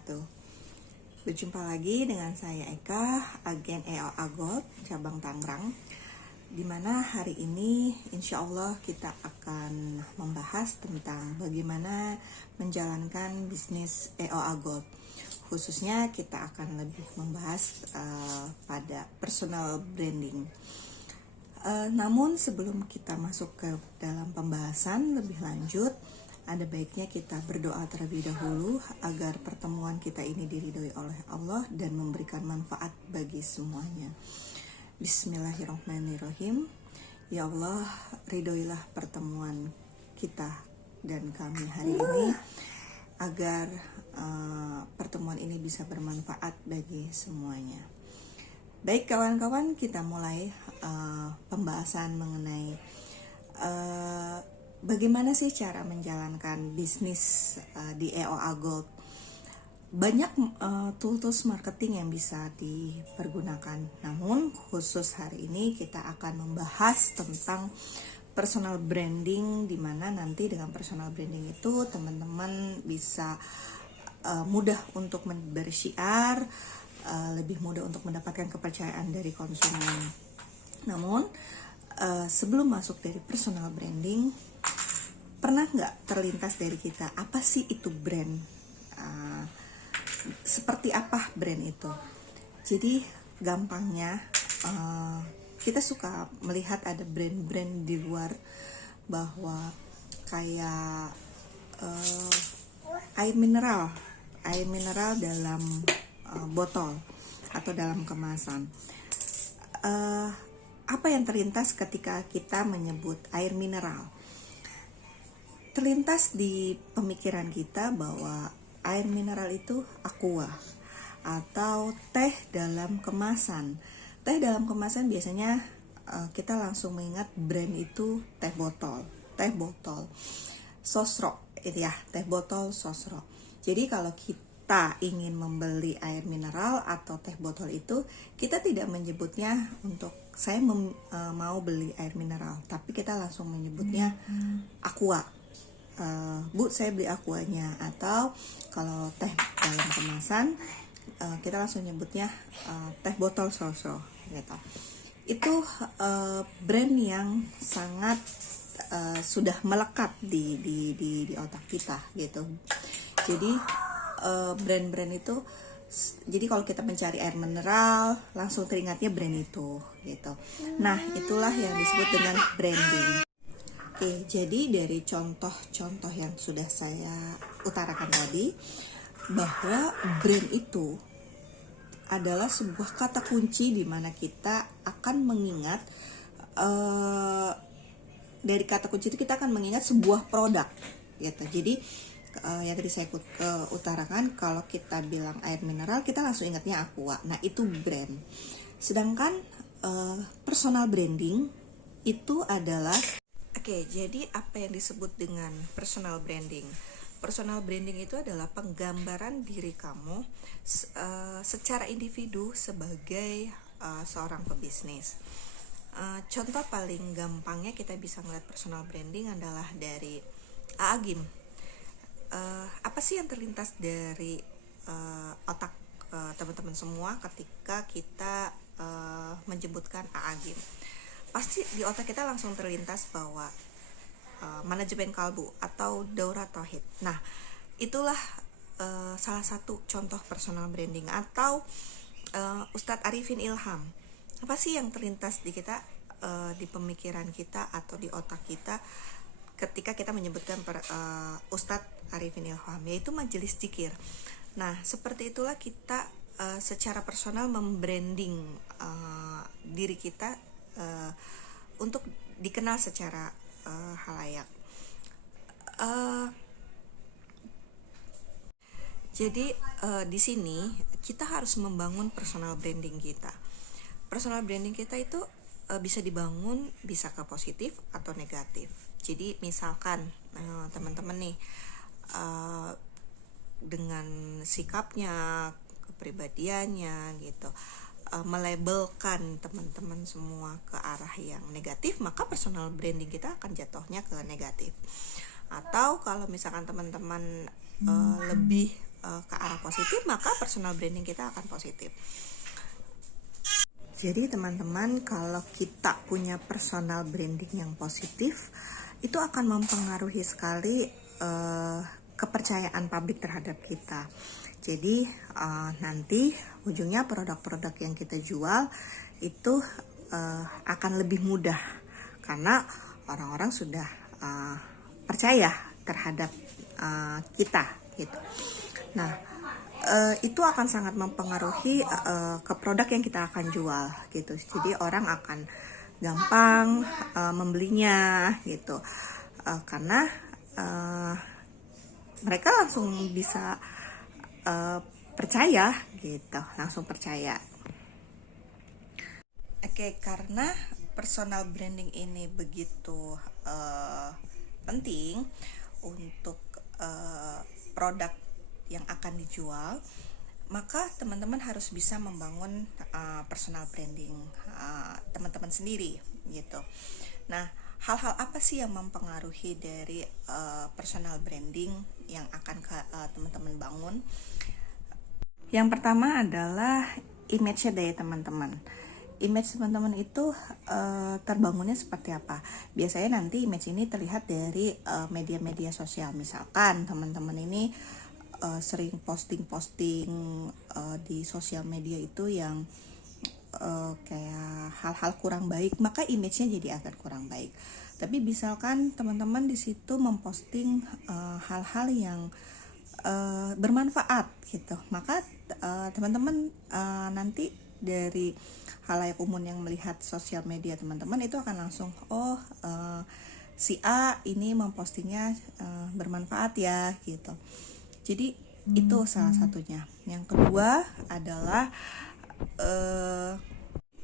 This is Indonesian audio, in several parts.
wabarakatuh. Berjumpa lagi dengan saya Eka, agen EOA Gold, cabang Tangerang. Dimana hari ini insya Allah kita akan membahas tentang bagaimana menjalankan bisnis EOA Gold. Khususnya kita akan lebih membahas pada personal branding. Namun sebelum kita masuk ke dalam pembahasan lebih lanjut, ada baiknya kita berdoa terlebih dahulu agar pertemuan kita ini diridhoi oleh Allah dan memberikan manfaat bagi semuanya. Bismillahirrahmanirrahim. Ya Allah, ridhoilah pertemuan kita dan kami hari ini agar pertemuan ini bisa bermanfaat bagi semuanya. Baik kawan-kawan, kita mulai pembahasan mengenai bagaimana sih cara menjalankan bisnis di EOA Gold. Banyak tools marketing yang bisa dipergunakan. Namun khusus hari ini kita akan membahas tentang personal branding, di mana nanti dengan personal branding itu teman-teman bisa mudah untuk bersyiar, lebih mudah untuk mendapatkan kepercayaan dari konsumen. Namun sebelum masuk dari personal branding, pernah nggak terlintas dari kita apa sih itu brand? Seperti apa brand itu? Jadi gampangnya kita suka melihat ada brand-brand di luar bahwa kayak air mineral dalam botol atau dalam kemasan. Apa yang terlintas ketika kita menyebut air mineral? Terlintas di pemikiran kita bahwa air mineral itu aqua atau teh dalam kemasan. Teh dalam kemasan biasanya kita langsung mengingat brand itu teh botol, Sosro itu ya, teh botol Sosro. Jadi kalau kita ingin membeli air mineral atau teh botol itu, kita tidak menyebutnya untuk saya mau beli air mineral, tapi kita langsung menyebutnya aqua. Bu, saya beli aquanya. Atau kalau teh dalam kemasan, kita langsung nyebutnya teh botol Sosro gitu. Itu brand yang sangat sudah melekat di otak kita gitu. Jadi brand-brand itu, jadi kalau kita mencari air mineral langsung teringatnya brand itu gitu. Nah, itulah yang disebut dengan branding. Oke, jadi dari contoh-contoh yang sudah saya utarakan tadi, bahwa brand itu adalah sebuah kata kunci di mana kita akan mengingat, dari kata kunci itu kita akan mengingat sebuah produk gitu. Jadi yang tadi saya utarakan, kalau kita bilang air mineral kita langsung ingatnya aqua. Nah, itu brand. Sedangkan personal branding itu adalah jadi apa yang disebut dengan personal branding? Personal branding itu adalah penggambaran diri kamu secara individu sebagai seorang pebisnis. Contoh paling gampangnya kita bisa melihat personal branding adalah dari AA Gym. Apa sih yang terlintas dari otak teman-teman semua ketika kita menyebutkan AA Gym? Pasti di otak kita langsung terlintas bahwa manajemen kalbu atau Daura Tauhid. Nah, itulah salah satu contoh personal branding. Atau Ustadz Arifin Ilham. Apa sih yang terlintas di kita, di pemikiran kita atau di otak kita ketika kita menyebutkan Ustadz Arifin Ilham, yaitu majelis zikir. Nah, seperti itulah kita secara personal membranding diri kita untuk dikenal secara halayak. Jadi di sini kita harus membangun personal branding kita. Personal branding kita itu bisa dibangun, bisa ke positif atau negatif. Jadi misalkan teman-teman nih dengan sikapnya, kepribadiannya gitu, melabelkan teman-teman semua ke arah yang negatif, maka personal branding kita akan jatuhnya ke negatif. Atau kalau misalkan teman-teman lebih ke arah positif, maka personal branding kita akan positif. Jadi teman-teman, kalau kita punya personal branding yang positif, itu akan mempengaruhi sekali kepercayaan publik terhadap kita. Jadi nanti ujungnya produk-produk yang kita jual itu akan lebih mudah karena orang-orang sudah percaya terhadap kita gitu. Nah, itu akan sangat mempengaruhi ke produk yang kita akan jual gitu. Jadi orang akan gampang membelinya gitu, karena mereka langsung bisa percaya gitu, langsung percaya. Oke, karena personal branding ini begitu penting untuk produk yang akan dijual, maka teman-teman harus bisa membangun personal branding teman-teman sendiri gitu. Nah, hal-hal apa sih yang mempengaruhi dari personal branding yang akan teman-teman bangun? Yang pertama adalah image-nya dari teman-teman. Image teman-teman itu terbangunnya seperti apa? Biasanya nanti image ini terlihat dari media-media sosial. Misalkan teman-teman ini sering posting-posting di sosial media itu yang kayak hal-hal kurang baik, maka image-nya jadi akan kurang baik. Tapi misalkan teman-teman di situ memposting hal-hal yang bermanfaat gitu, maka teman-teman nanti dari halayak umum yang melihat sosial media teman-teman itu akan langsung si A ini mempostingnya bermanfaat ya gitu. Jadi itu salah satunya. Yang kedua adalah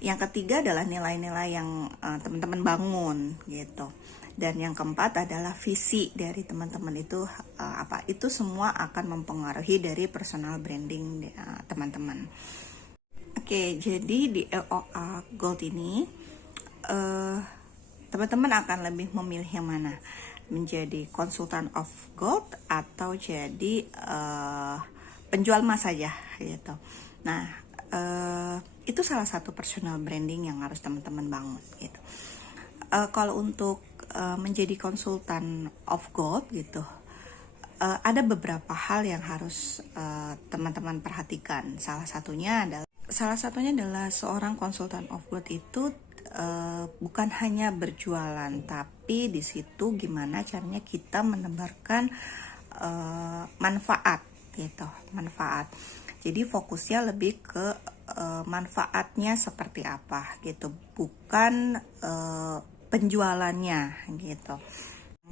yang ketiga adalah nilai-nilai yang teman-teman bangun gitu. Dan yang keempat adalah visi dari teman-teman itu apa? Itu semua akan mempengaruhi dari personal branding teman-teman. Oke, jadi di EOA Gold ini teman-teman akan lebih memilih yang mana? Menjadi konsultan of gold atau jadi penjual emas saja gitu. Nah, itu salah satu personal branding yang harus teman-teman bangun gitu. Kalau untuk menjadi konsultan of gold gitu, ada beberapa hal yang harus teman-teman perhatikan. Salah satunya adalah seorang konsultan of gold itu bukan hanya berjualan, tapi di situ gimana caranya kita menebarkan manfaat gitu, manfaat. Jadi fokusnya lebih ke manfaatnya seperti apa gitu, bukan penjualannya gitu.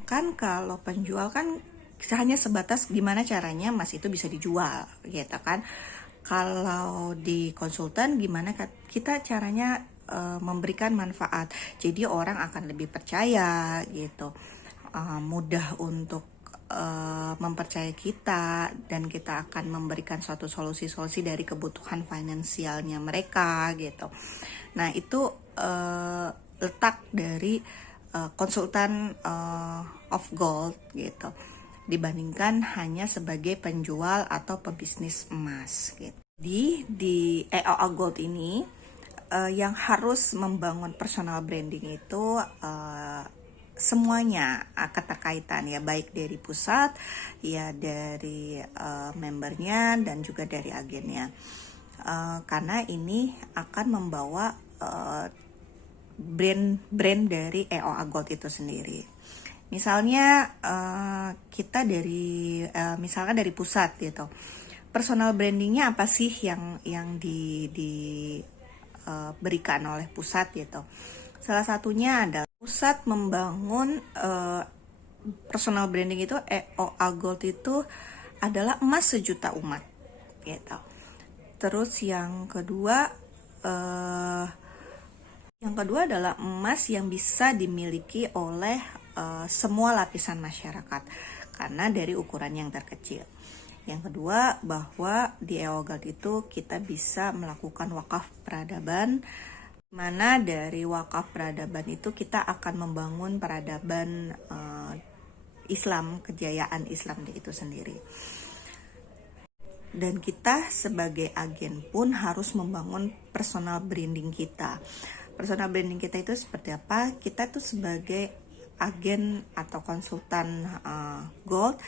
Kan kalau penjual kan hanya sebatas gimana caranya emas itu bisa dijual gitu kan. Kalau di konsultan gimana kita caranya memberikan manfaat, jadi orang akan lebih percaya gitu, mudah untuk mempercayai kita, dan kita akan memberikan suatu solusi-solusi dari kebutuhan finansialnya mereka gitu. Nah, itu letak dari konsultan of gold gitu, dibandingkan hanya sebagai penjual atau pebisnis emas gitu. Di EOA Gold ini yang harus membangun personal branding itu semuanya keterkaitan ya, baik dari pusat ya, dari membernya dan juga dari agennya, karena ini akan membawa brand dari EOA Gold itu sendiri. Misalnya kita misalkan dari pusat gitu, personal brandingnya apa sih yang diberikan oleh pusat gitu. Salah satunya adalah pusat membangun personal branding itu, EOA Gold itu adalah emas sejuta umat gitu. Terus yang kedua adalah emas yang bisa dimiliki oleh semua lapisan masyarakat karena dari ukuran yang terkecil. Yang kedua, bahwa di EOA Gold itu kita bisa melakukan wakaf peradaban, mana dari wakaf peradaban itu kita akan membangun peradaban Islam, kejayaan Islam itu sendiri. Dan kita sebagai agen pun harus membangun personal branding kita. Personal branding kita itu seperti apa? Kita tuh sebagai agen atau konsultan gold,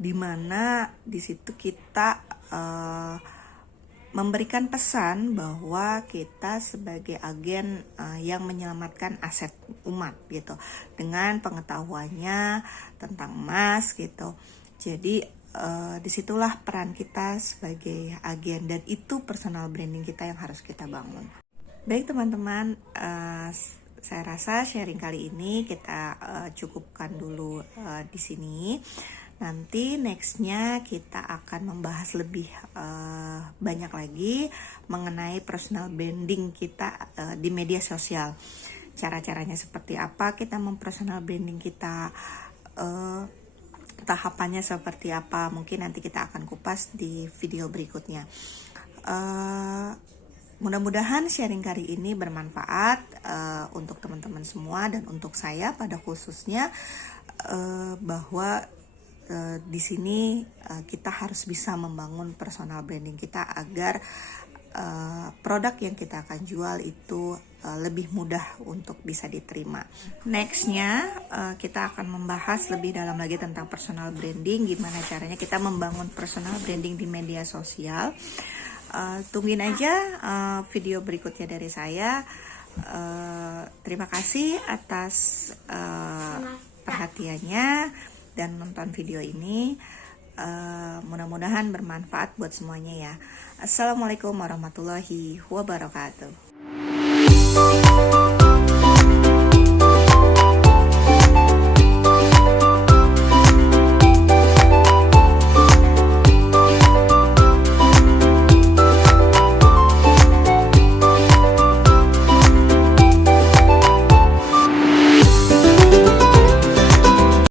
dimana di situ kita memberikan pesan bahwa kita sebagai agen yang menyelamatkan aset umat gitu, dengan pengetahuannya tentang emas gitu. Jadi disitulah peran kita sebagai agen, dan itu personal branding kita yang harus kita bangun. Baik teman-teman, saya rasa sharing kali ini kita cukupkan dulu di sini. Nanti nextnya kita akan membahas lebih banyak lagi mengenai personal branding kita di media sosial. Cara-caranya seperti apa kita mempersonal branding kita, tahapannya seperti apa, mungkin nanti kita akan kupas di video berikutnya. Mudah-mudahan sharing kali ini bermanfaat untuk teman-teman semua dan untuk saya pada khususnya, bahwa di sini kita harus bisa membangun personal branding kita agar produk yang kita akan jual itu lebih mudah untuk bisa diterima. Nextnya kita akan membahas lebih dalam lagi tentang personal branding, gimana caranya kita membangun personal branding di media sosial. Tungguin aja video berikutnya dari saya. Terima kasih atas perhatiannya dan nonton video ini. Mudah-mudahan bermanfaat buat semuanya ya. Assalamualaikum warahmatullahi wabarakatuh.